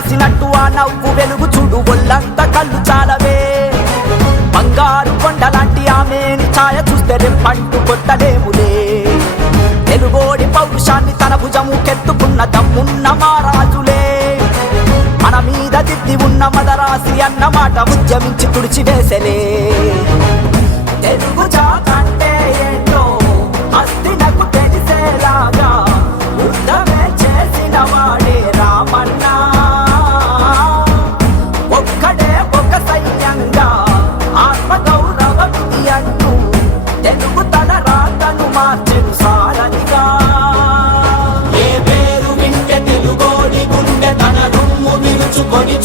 కలిసినట్టు ఆ నవ్వు వెలుగు చూడు ఒళ్ళంత కళ్ళు చాలవే. బంగారు కొండలాంటి ఆమెని ఛాయ చూస్తే రేపంటూ కొట్టలేములే. తెలుగోడి పౌరుషాన్ని తన భుజముకెత్తుకున్న దమ్మున్న మారాజులే మన మీద దిద్ది ఉన్న మదరాశి అన్నమాట ఉద్యమించి ఉద్యమించి తుడిచివేసలే. సారథిగా ఏ పేరు వింటే తెలుగోడి గుండె తన రుమ్ము నిలుచుకొని